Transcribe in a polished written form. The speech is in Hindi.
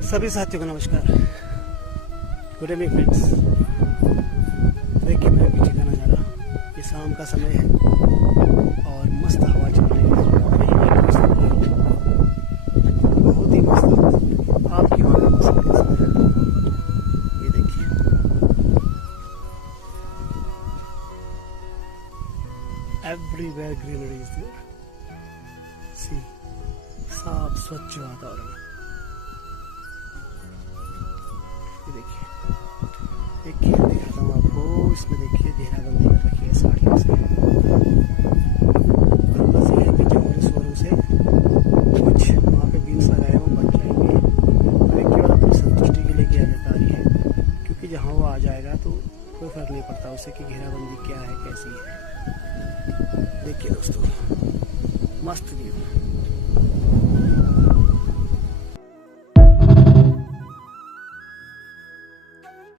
सभी साथियों को नमस्कार। Good evening friends. देखिए मैं पीछे का नज़ारा, ये शाम का समय है और मस्त हवा चल रही है, बहुत ही मस्त। आपकी वहाँ का मौसम कैसा है? ये देखिए, एवरीवेयर ग्रीनरी इज देयर। सी, साफ स्वच्छ वातावरण। देखिए, एक खेत दिखाता हूँ आपको। इसमें देखिए घेराबंदी कर रखी है साड़ियों से। बस ये है कि जब मेरे शोरों से कुछ वहाँ पे बीन्स लगाए वो बन जाएंगे, तो एक केवल अपनी संतुष्टि के लिए किया जाता है, क्योंकि जहाँ वो आ जाएगा तो कोई फर्क नहीं पड़ता उसे कि घेराबंदी क्या है, कैसी है। देखिए दोस्तों, मस्त व्यू।